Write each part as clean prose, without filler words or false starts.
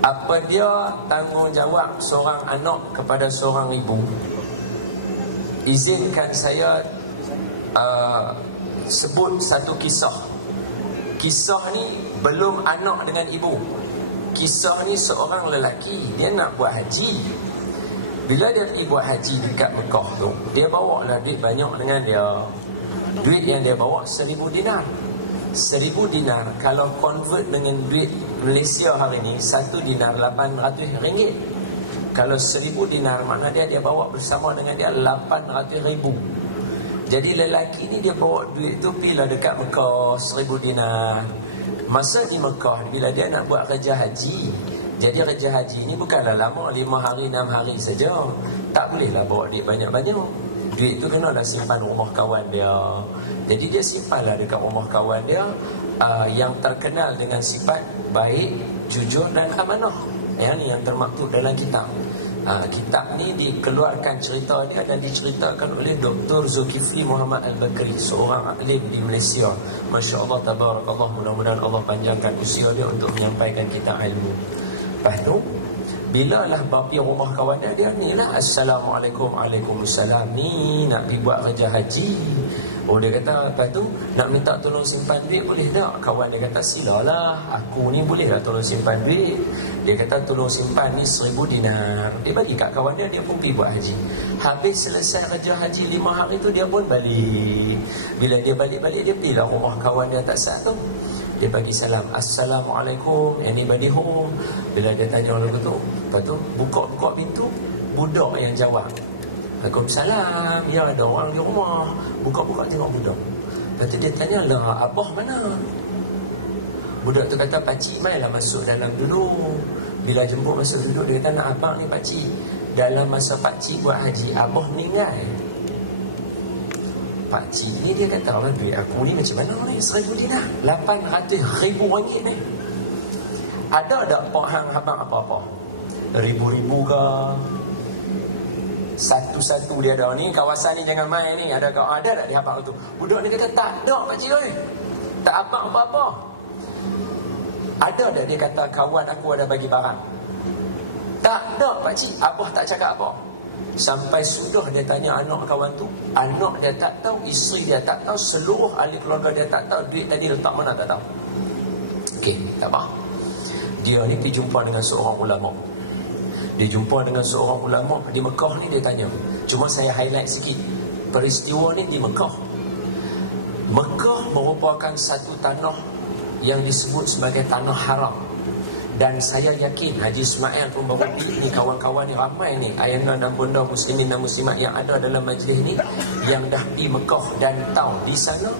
Apa dia tanggungjawab seorang anak kepada seorang ibu? Izinkan saya sebut satu kisah. Kisah ni belum anak dengan ibu. Kisah ni seorang lelaki, dia nak buat haji. Bila dia pergi buat haji dekat Mekah tu, dia bawa lah duit banyak dengan dia. Duit yang dia bawa 1,000 dinar. 1,000 dinar kalau convert dengan duit Malaysia hari ni, 1 dinar 800 ringgit. Kalau 1,000 dinar makna dia bawa bersama dengan dia 800 ribu. Jadi lelaki ni dia bawa duit tu pergilah dekat Mekah 1,000 dinar. Masa di Mekah bila dia nak buat kerja haji, jadi kerja haji ni bukanlah lama, 5 hari 6 hari saja. Tak bolehlah bawa duit banyak-banyak. Duit tu kena dah simpan rumah kawan dia. Jadi dia simpanlah dekat rumah kawan dia yang terkenal dengan sifat baik, jujur dan amanah. Yang ni yang termaktub dalam kitab. Kitab ni dikeluarkan cerita dia dan diceritakan oleh Dr. Zulkifli Muhammad Al-Bakri, seorang alim di Malaysia. Masya Allah, tabarakallah, mudah-mudahan Allah panjangkan usia dia untuk menyampaikan kita ilmu. Lepas tu bila lah bapi rumah kawan dia ni lah, Assalamualaikum, Waalaikumsalam, ni nak pergi buat kerja haji. Oh, dia kata, lepas tu nak minta tolong simpan duit boleh tak? Kawan dia kata, silalah, aku ni boleh lah tolong simpan duit. Dia kata, tolong simpan ni 1,000 dinar. Dia bagi kat kawan dia pun pergi buat haji. Habis selesai kerja haji 5 hari tu, dia pun balik. Bila dia balik-balik, dia pergilah rumah kawan dia tak satu. Dia bagi salam, Assalamualaikum, anybody home? Bila dia tanya lagu tu, lepas tu buka-buka pintu, budak yang jawab, Waalaikumsalam, ya ada orang di rumah. Buka-buka tengok budak. Lepas tu dia tanya, lah abah mana? Budak tu kata, pakcik mai lah masuk dalam dulu. Bila jemput masuk duduk, dia kata, nak abang ni pakcik, dalam masa pakcik buat haji, abah meninggal. Pakcik ni dia kata, orang duit aku ni macam mana ni, 1,000 dinar, 800 ribu ringgit ni. Ada tak pak hang abang apa-apa? Ribu-ribu ke? Satu-satu dia ada ni, kawasan ni jangan main ni. Ada tak di abang tu? Budak ni kata, tak ada pakcik oi, tak abang apa-apa. Ada tak dia kata, kawan aku ada bagi barang? Tak ada pakcik, abah tak cakap apa. Sampai sudah dia tanya anak kawan tu, anak dia tak tahu, isteri dia tak tahu, seluruh ahli keluarga dia tak tahu duit tadi letak mana tak tahu. Okey, tak apa. Dia ni pergi jumpa dengan seorang ulama. Dia jumpa dengan seorang ulama di Mekah ni. Dia tanya, cuma saya highlight sikit peristiwa ni di Mekah. Mekah merupakan satu tanah yang disebut sebagai tanah haram. Dan saya yakin Haji Ismail pun baru ni, kawan-kawan ni ramai ni, ayana dan bunda muslimin dan muslimat yang ada dalam majlis ni yang dah di Mekah dan tahu di sana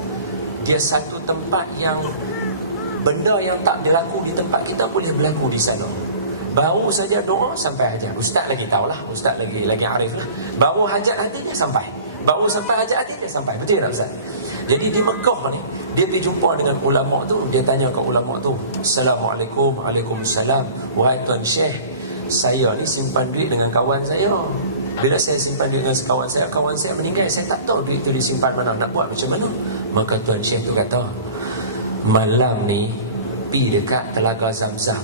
dia satu tempat yang benda yang tak berlaku di tempat kita boleh berlaku di sana. Baru saja doa sampai hajat. Ustaz lagi tahulah, ustaz lagi arif lah. Baru hajat hatinya sampai. Baru sampai hajat hatinya sampai. Betul tak ustaz? Jadi di Mekah ni dia pergi jumpa dengan ulama tu. Dia tanya ke ulama tu, Assalamualaikum, Waalaikumsalam, wahai tuan syekh, saya ni simpan duit dengan kawan saya. Bila saya simpan duit dengan kawan saya meninggal, saya tak tahu duit tu disimpan mana, nak buat macam mana? Maka tuan syekh tu kata, malam ni pergi dekat Telaga Zamzam.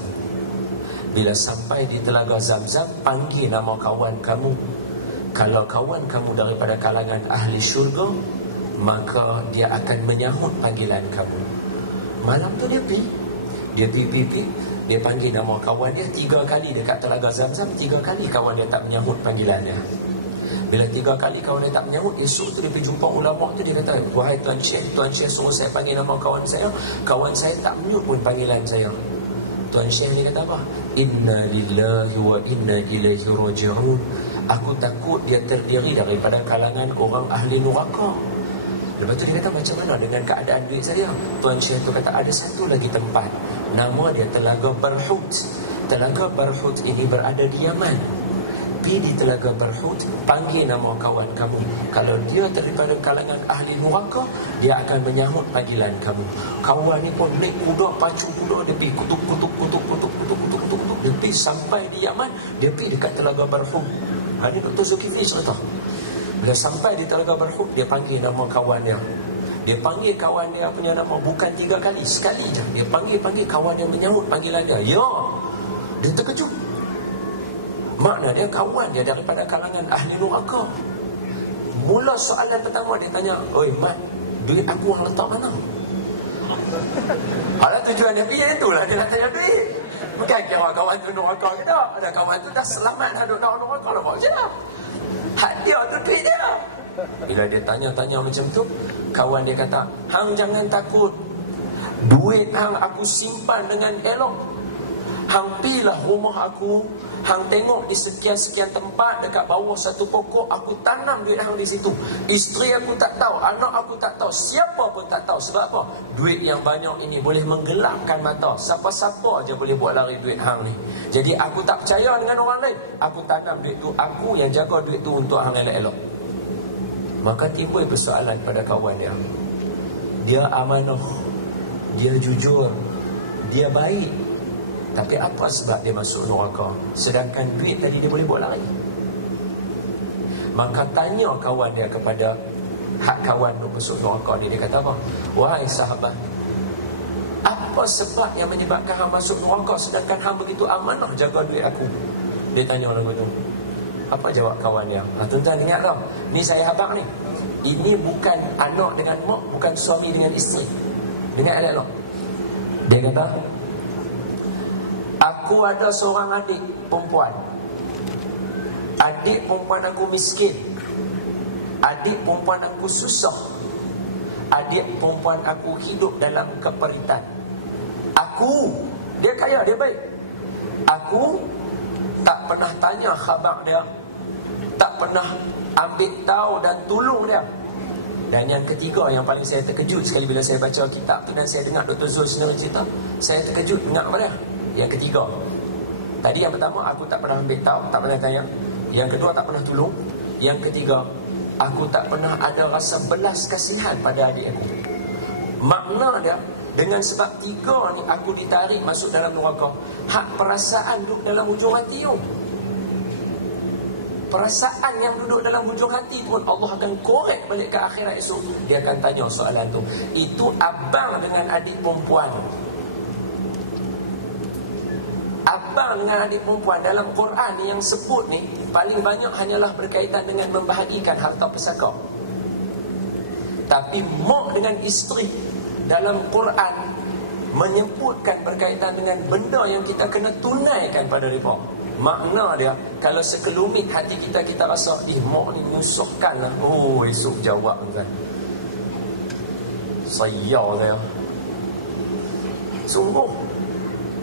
Bila sampai di Telaga Zamzam, panggil nama kawan kamu. Kalau kawan kamu daripada kalangan ahli syurga, maka dia akan menyahut panggilan kamu. Malam tu dia pergi. Dia panggil nama kawan dia 3 kali dekat Telaga Zamzam. 3 kali kawan dia tak menyahut panggilannya. Bila 3 kali kawan dia tak menyahut, esok tu dia pergi jumpa ulama tu. Dia kata, wahai tuan syekh suruh saya panggil nama kawan saya. Kawan saya tak menyahut pun panggilan saya. Tuan syekh ni kata apa? Inna lillahi wa inna ilaihi raji'un. Aku takut dia terdiri daripada kalangan orang ahli neraka. Lepas tu dia kata, macam mana dengan keadaan duit saya? Tuan syekh tu kata, ada satu lagi tempat, nama dia Telaga Barhut. Telaga Barhut ini berada di Yaman. Pergi di Telaga Barhut, panggil nama kawan kamu. Kalau dia daripada kalangan ahli neraka, dia akan menyahut panggilan kamu. Kawan ni pun naik kuda, pacu kuda, dia pergi kutuk. Dia pergi sampai di Yaman, dia pergi dekat Telaga Barhut. Ini Dr. Zulkifli cerita. Bila sampai di Telaga Barhut, dia panggil nama kawan dia. Dia panggil kawan dia punya nama bukan 3 kali, sekali je. Dia panggil kawan dia menyahut panggilan dia. Ya. Dia terkejut. Makna dia kawan dia daripada kalangan ahli neraka. Mula soalan pertama dia tanya, "Oi Mat, duit aku hang letak mana?" Alah, tujuan dia pergi itulah dia nak tanya duit. Bukan kira kawan tu neraka ke tak. Ada kawan tu dah selamat dah duduk dalam neraka lah, buat je lah. Hak dia tu duit dia. Bila dia tanya-tanya macam tu, kawan dia kata, "Hang jangan takut. Duit hang aku simpan dengan elok. Hang pilah rumah aku, hang tengok di sekian-sekian tempat dekat bawah satu pokok, aku tanam duit hang di situ. Isteri aku tak tahu, anak aku tak tahu, siapa pun tak tahu. Sebab apa? Duit yang banyak ini boleh menggelapkan mata. Siapa-siapa aja boleh buat lari duit hang ni. Jadi aku tak percaya dengan orang lain. Aku tanam duit tu, aku yang jaga duit tu untuk hang elok-elok." Maka timbul persoalan pada kawan dia. Dia amanah, dia jujur, dia baik, tapi apa sebab dia masuk neraka? Sedangkan duit tadi dia boleh buat lari. Maka tanya kawan dia kepada hak kawan tu masuk neraka ni. Dia kata apa? "Wahai sahabat, apa sebab yang menyebabkan hang masuk neraka sedangkan hang begitu amanah jaga duit aku?" Dia tanya orang tu. Apa jawab kawan dia? Tuan-tuan ingat tau, ni saya abang ni. Ini bukan anak dengan mak, bukan suami dengan isteri. Dengar elok. Dia kata, "Aku ada seorang adik perempuan. Adik perempuan aku miskin. Adik perempuan aku susah. Adik perempuan aku hidup dalam keperitan. Aku," dia kaya, dia baik, "aku tak pernah tanya khabar dia, tak pernah ambil tahu dan tolong dia." Dan yang ketiga yang paling saya terkejut sekali bila saya baca kitab tu dan saya dengar Dr. Zul sendiri cerita, saya terkejut dengar apa dia. Yang ketiga, tadi yang pertama, aku tak pernah ambil tahu, tak pernah tanya. Yang kedua, tak pernah tolong. Yang ketiga, aku tak pernah ada rasa belas kasihan pada adik aku. Makna dia, dengan sebab tiga ni aku ditarik masuk dalam neraka. Hak perasaan duduk dalam hujung hati tu. Perasaan yang duduk dalam hujung hati pun Allah akan korek balik ke akhirat esok. Dia akan tanya soalan tu. Itu abang dengan adik perempuan. Abang dengan adik perempuan dalam Quran ni yang sebut ni paling banyak hanyalah berkaitan dengan membahagikan harta pusaka. Tapi mak dengan isteri dalam Quran menyebutkan berkaitan dengan benda yang kita kena tunaikan pada mereka. Makna dia, kalau sekelumit hati kita, kita rasa, mak ni menyusahkan lah. Oh, esok jawab kan, saya sungguh.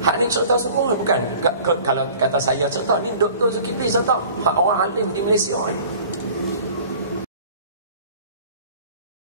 Hak ni cerita sungguh bukan. Kalau kata saya cerita ni, Dr. Zulkifli cerita, hak orang alim di Malaysia ni.